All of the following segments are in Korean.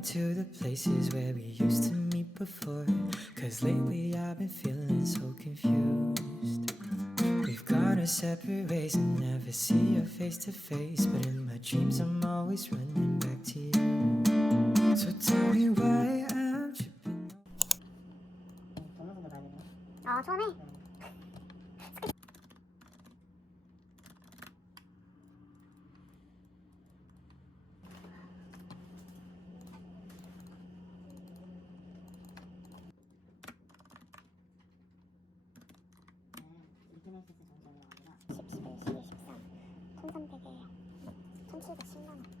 going to the places where we used to meet before. Cause lately I've been feeling so confused. We've gone our separate ways and never see you face to face. But in my dreams, I'm always running back to you. So tell me why I'm tripping. 정문선도 가야 되나? 아 처음에 1710만원 가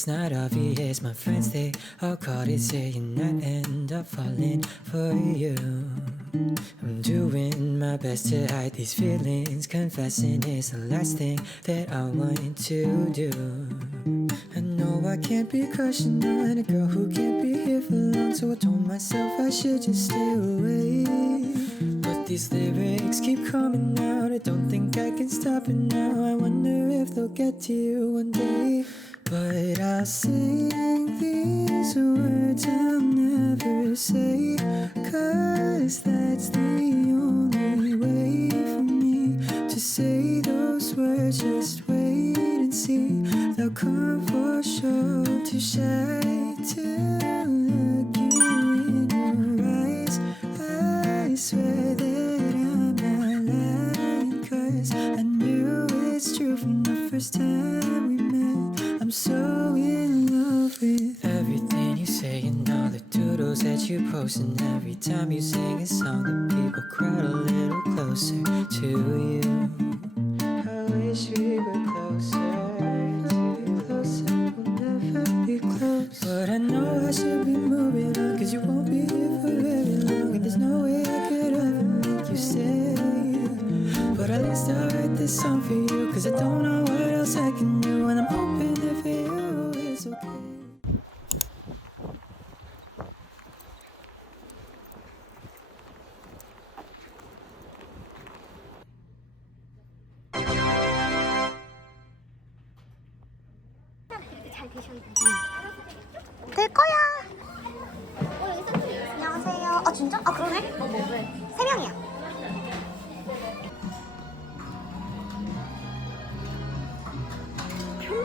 it's not obvious. My friends, they all caught it saying I end up falling for you. Best to hide these feelings. Confessing is the last thing that I want to do. I know I can't be crushing on a girl who can't be here for long. So I told myself I should just stay away. But these lyrics keep coming out. I don't think I can stop it now. I wonder if they'll get to you one day. But I'll sing these words I'll never say. Cause that's the only way for me to say those words. Just wait and see. They'll come for sure to shine to look you in your eyes. I swear that I'm not lying. Cause I knew it's true from the first time post. And every time you sing a song, the people crowd a little closer to you. I wish we were closer. Too closer, we'll never be close. But I know I should be moving on, cause you won't be here for very long. And there's no way I could ever make you stay. But at least I write this song for you, cause I don't know what else I can do.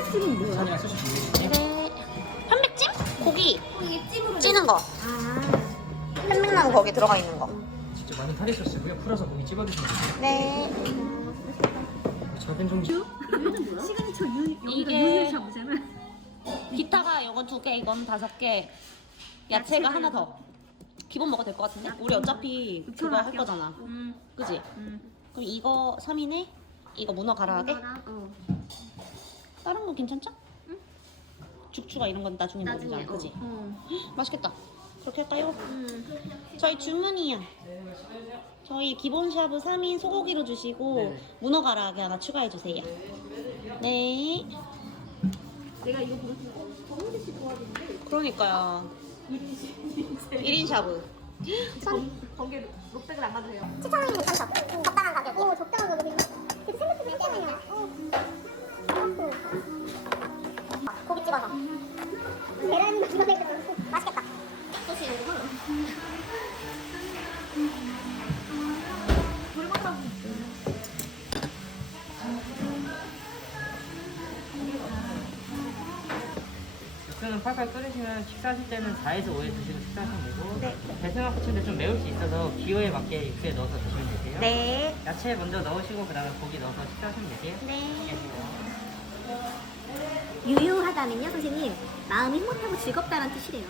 편백찜은 뭐야? 네 편백찜? 고기 찌는 거아 편백나무 거기 들어가 있는 거좀 많이 카레소스고요. 풀어서 고기 찍어주시면 되세요. 네. 작은 종지. 시그니처 유 여기가 이게- 유유샤브잖아. 기타가 이건 두 개, 이건 다섯 개. 야채가 야채를- 하나 더. 기본 먹어도 될 것 같은데? 우리 어차피 그거 할 아껴. 거잖아. 음. 그지? 음. 그럼 이거 3인에 이거 문어 가라하게? 어. 다른 거 괜찮죠? 죽추가 이런 건 나중에 나중에. 먹자. 그지? 어. 맛있겠다. 그렇게 할까요? 음. 저희 주문이요. 저희 기본 샤브 3인 소고기로 주시고 네. 문어 가라하게 하나 추가해 주세요. 네. 내가 이거 보고 정우재 씨 좋아하는데 그러니까요. 1인 샤브. 거기에 롯백을 안 가도 돼요. 추천이 괜찮다. 적당한 가격. 오, 적당한 가격이. 근데 생각보다 괜찮아요. 고기 찍어서. 계란 맛있겠다. 이거. 육수는 팔팔 끓이시면 식사하실 때는 4에서 5에 드시고 식사하시면 되고 배생각 부침데 좀 매울 수 있어서 기호에 맞게 육수에 넣어서 드시면 되세요. 네. 야채 먼저 넣으시고 그다음에 고기 넣어서 식사하시면 되세요. 네. 유유하다면요, 선생님. 마음이 행복하고 즐겁다는 뜻이래요.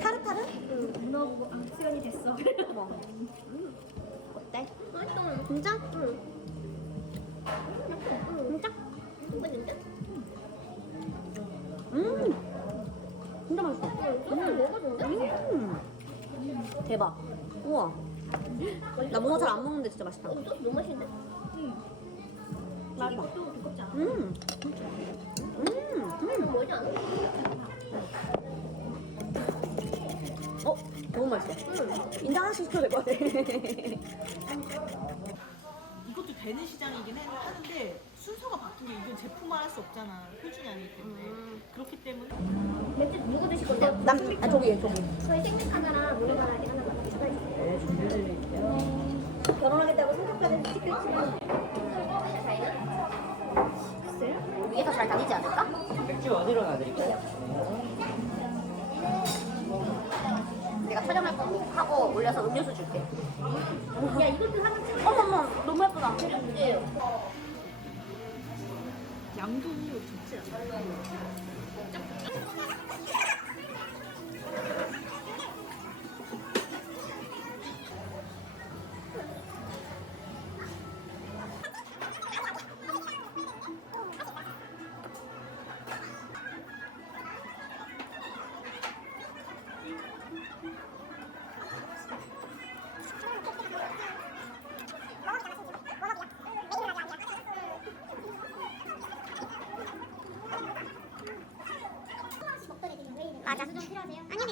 타르타르? 문어고 아, 시간이 됐어. 어때? 맛있어. 진짜? 응. 진짜? 맛있는데? 음. 진짜 맛있어. 응, 먹어준대? 음. 대박. 우와. 나 문어 잘 안 먹는데 진짜 맛있다. 소스 너무 맛있는데? 맛있어. 이것도 두껍지 않아? 음. 음. 음. 뭐지 않아? 어? 너무 맛있어. 인당 하나씩 시켜도 될것 같아. 이것도 되는 시장이긴 해- 하는데 순서가 바뀌면 이건 제품화 할 수 없잖아 표준이 아니기 때문에 그렇기 때문에 맥주 누구 드실 건데요? 난, 아, 저기, 저기. 저희 생맥 하나랑 물어봐야 돼 하나만 추가해주세요. 결혼하겠다고 생각하는 티켓이랑 글쎄요? 위에서 잘 다니지 않을까? 맥주 어디로 놔드릴까요? 내가 촬영할 거 하고 올려서 음료수 줄게. 야 이것도 하나 찍어. 어머머 너무 예쁘다. 양도 좋지 않아.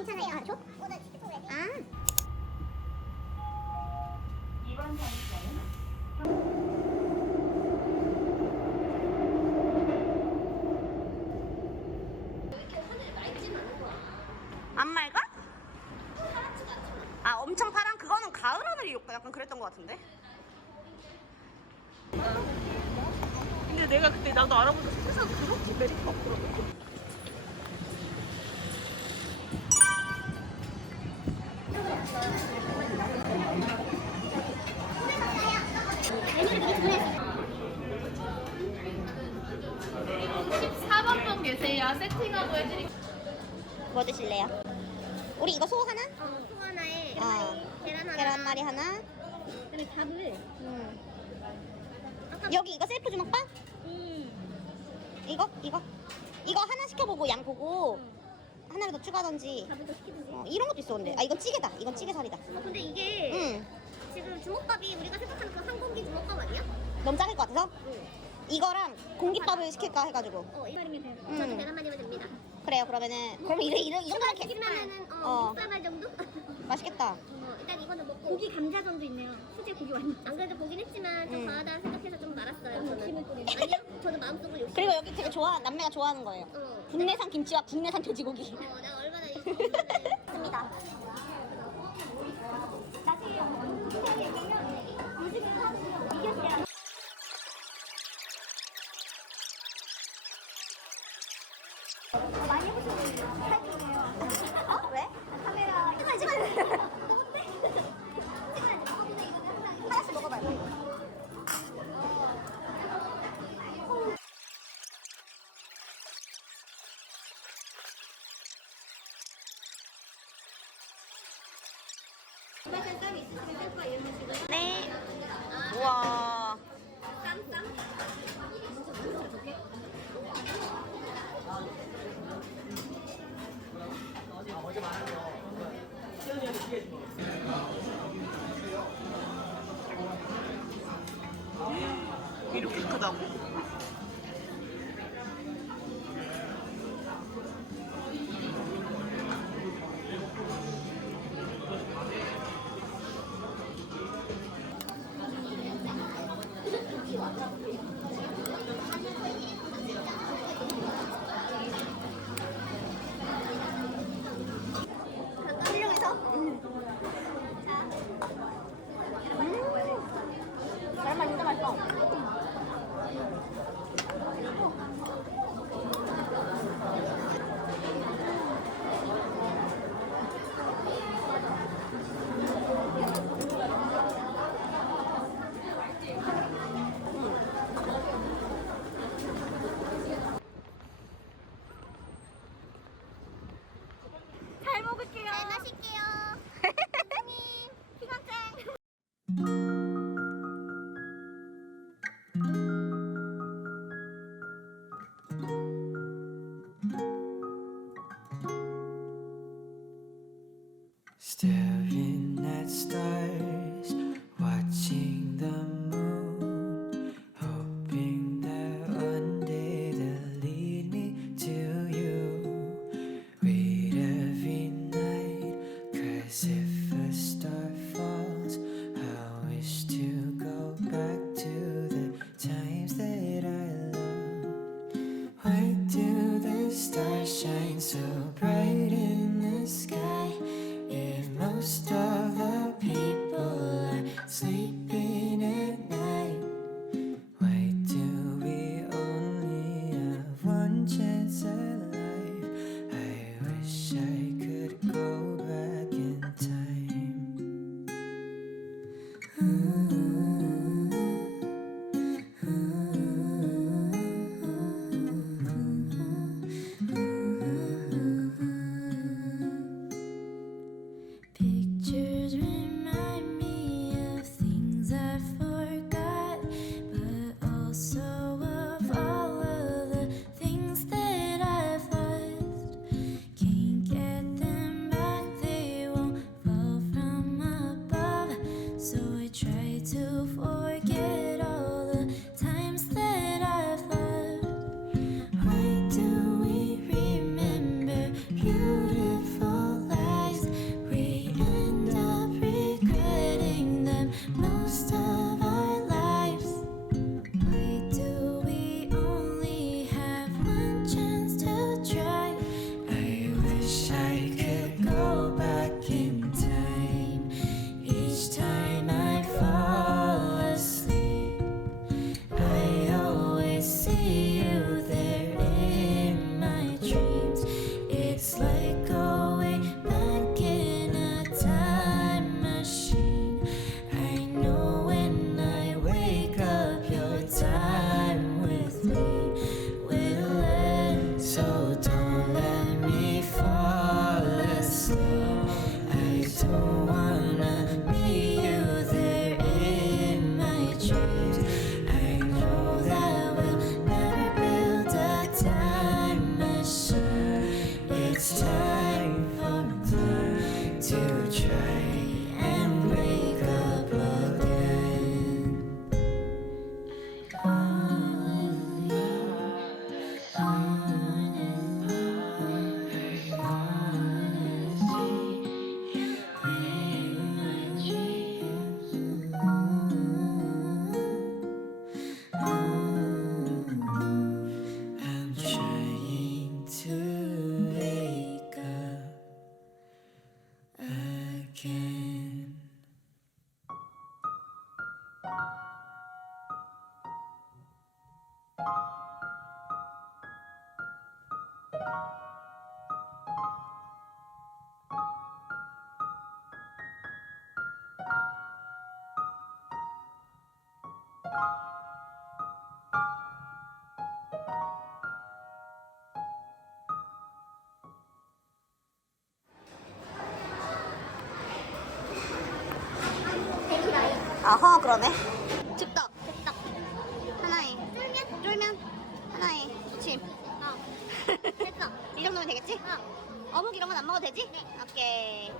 괜찮아요. 아, 줘? 아. 안 맑아? 아, 엄청 파란? 그거는 가을 하늘이 약간 그랬던 것 같은데? 근데 내가 그때 나도 알아보니까 세상 그렇게 메리트가 없더라고 뭐 드실래요? 우리 이거 소 하나? 어, 소 하나에 어. 계란 하나. 계란말이 하나. 근데 밥을. 음. 여기 이거 셀프 주먹밥? 이거? 이거? 이거 하나 시켜보고 양 보고 하나를 더 추가하던지 밥을 더 시키든지. 어, 이런 것도 있어 근데 아 이건 찌개다 이건 찌개살이다 어, 근데 이게 응 지금 주먹밥이 우리가 생각하는 그 한공기 주먹밥 아니야? 너무 작을 것 같아서 이거랑 공깃밥을 시킬까 해가지고 어, 이거면 돼요. 음. 저도 계란말이면 됩니다. 그래요 그러면은 그럼 이래 이래 이 정도면 개, 튀기면은 어, 어. 육사발 정도? 맛있겠다 어, 일단 이거는 먹고 고기 감자전도 있네요. 수제 고기 완전. 안 그래도 보긴 했지만 좀 음. 과하다 생각해서 좀 말았어요. 욕심을 뿌리는. 아니요, 저는 마음속으로 욕심. 그리고 여기 되게 좋아 남매가 좋아하는 거예요 어, 국내산 김치와 국내산 돼지고기 어, 내가 얼마나. 많이 해보시는 타이밍이에 신발장 네. 우와. 이렇게 크다고? 그러네. 즉석 즉석 하나에. 쫄면? 쫄면? 하나에. 무침 어. 됐어. 이 정도면 되겠지? 어. 어묵 이런 건 안 먹어도 되지? 네. 오케이